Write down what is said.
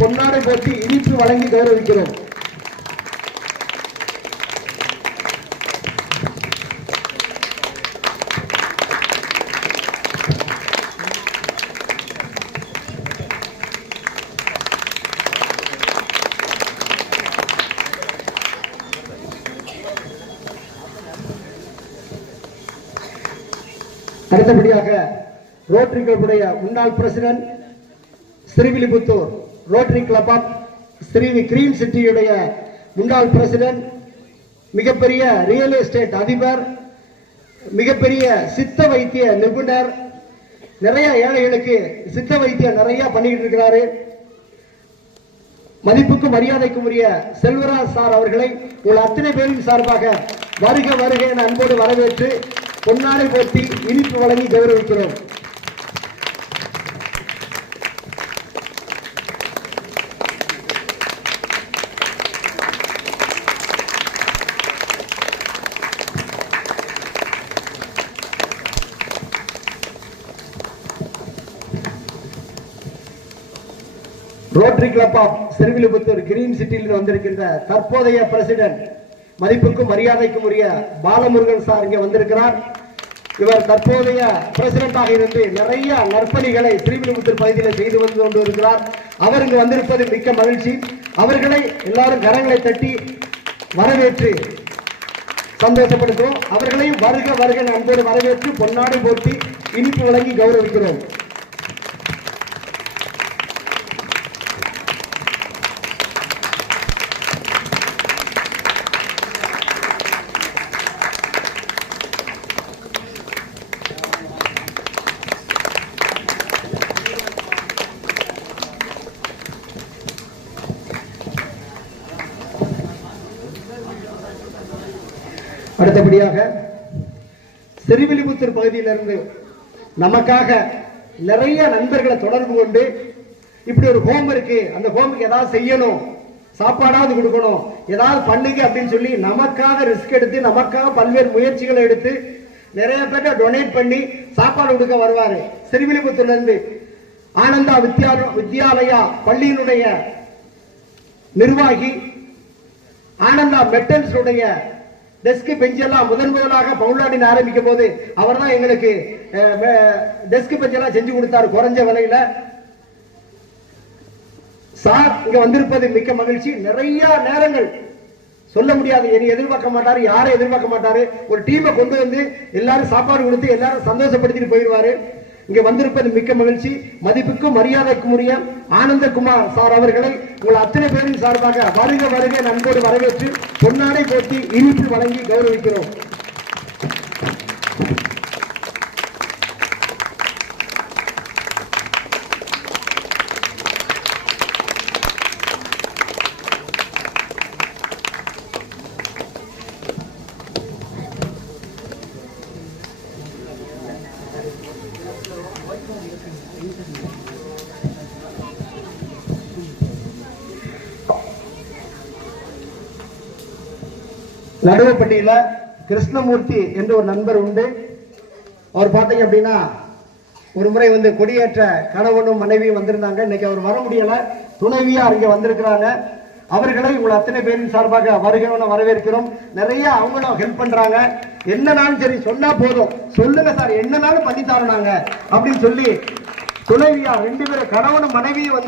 பொன்னாடை போட்டி இனிப்பு வழங்கி கௌரவிக்கிறோம். அடுத்தபடியாக ரோட்டரி கிளப்புடைய முன்னாள் president Srivilliputhur rotary club of Sri green சிட்டியுடைய முன்னாள் பிரசிடென்ட், மிகப்பெரிய ரியல் எஸ்டேட் அதிபர், மிகப்பெரிய சித்த வைத்திய நிபுணர், நிறைய ஏழைகளுக்கு சித்த வைத்தியம் நிறைய பண்ணிட்டு இருக்கிறாரு. மதிப்புக்கும் மரியாதைக்கும் உரிய செல்வராஜ் சார் அவர்களை உங்கள் அத்தனை பேரின் சார்பாக வருக வருக என அன்போடு வரவேற்று பொன்னாடை போட்டி இனிப்பு வழங்கி கௌரவிக்கிறோம். Rotary club of Srivilliputhur green சிட்டியில் வந்திருக்கின்ற தற்போதைய பிரசிடென்ட், மதிப்புக்கும் மரியாதைக்கும் உரிய பாலமுருகன் சார் இங்கே வந்திருக்கிறார். இவர் தற்போதைய பிரசிடென்டாக இருந்து நிறைய நற்பணிகளை ஸ்ரீவில்லிபுத்தூர் பகுதியில் செய்து வந்து கொண்டிருக்கிறார். அவர் இங்கு வந்திருப்பது மிக்க மகிழ்ச்சி. அவர்களை எல்லாரும் கரங்களை தட்டி வரவேற்று சந்தோஷப்படுத்துகிறோம். அவர்களையும் வருக வருக அன்போடு வரவேற்று பொன்னாடை போட்டி இனிப்பு வழங்கி கௌரவிக்கிறோம். அடுத்தபடியாக ஸ்ரீவில்லிபுத்தூர் பகுதியிலிருந்து நமக்காக நிறைய நண்பர்களை தொடர்பு கொண்டு இப்படி ஒரு ஹோம் இருக்கு, அந்த ஹோமுக்கு ஏதாவது செய்யணும், சாப்பாடாவது கொடுக்கணும், ஏதாவது பண்ணுங்க அப்படின்னு சொல்லி நமக்காக ரிஸ்க் எடுத்து நமக்காக பல்வேறு முயற்சிகளை எடுத்து நிறைய பேர்ட்ட டொனேட் பண்ணி சாப்பாடு கொடுக்க வருவாரு. ஸ்ரீவில்லிபுத்தூர்ல இருந்து ஆனந்தா வித்யாலயா பள்ளியினுடைய நிர்வாகி, ஆனந்தா மெட்டல்ஸ் உடைய டெஸ்க் பெஞ்ச் எல்லாம் முதலாக பவுன்லாடின் ஆரம்பிக்கும் போது அவர் தான் எங்களுக்கு டெஸ்க் பெஞ்ச் எல்லாம் செஞ்சு கொடுத்தாரு குறைஞ்ச விலையில. சார் இங்க வந்திருப்பது மிக்க மகிழ்ச்சி. நிறைய நேரங்கள் சொல்ல முடியாது, எதிர்பார்க்க மாட்டாரு, யாரை எதிர்பார்க்க மாட்டாரு. ஒரு டீமை கொண்டு வந்து எல்லாரும் சாப்பாடு கொடுத்து எல்லாரும் சந்தோஷப்படுத்திட்டு போயிடுவாரு. இங்க வந்திருப்பது மிக்க மகிழ்ச்சி. மதிப்புக்கும் மரியாதைக்கும் உரிய ஆனந்தகுமார் சார் அவர்களை உங்கள் அத்தனை பேரின் சார்பாக வருக வருக நண்போடு வரவேற்று பொன்னாடை போட்டி இனிப்பு வழங்கி கௌரவிக்கிறோம். நடுவப்பட்டியில கிருஷ்ணமூர்த்தி என்று ஒரு நண்பர் உண்டு. அவர் பார்த்தீங்க அப்படின்னா ஒரு முறை வந்து கொடியேற்ற கணவனும் மனைவியும் வந்திருந்தாங்க. இன்னைக்கு அவர் வர முடியல, துணைவியா இங்க வந்திருக்கிறாங்க. அவர்களை உங்கள் அத்தனை பேரின் சார்பாக வருகிறோம் வரவேற்கிறோம். நிறைய அவங்களும் ஹெல்ப் பண்றாங்க. என்னன்னாலும் சரி சொன்னா போதும், சொல்லுங்க சார் என்னன்னாலும் பண்ணி தரோம் நாங்க அப்படின்னு சொல்லி துணைவியா 2 பேரும் கணவனும் மனைவியும் வந்து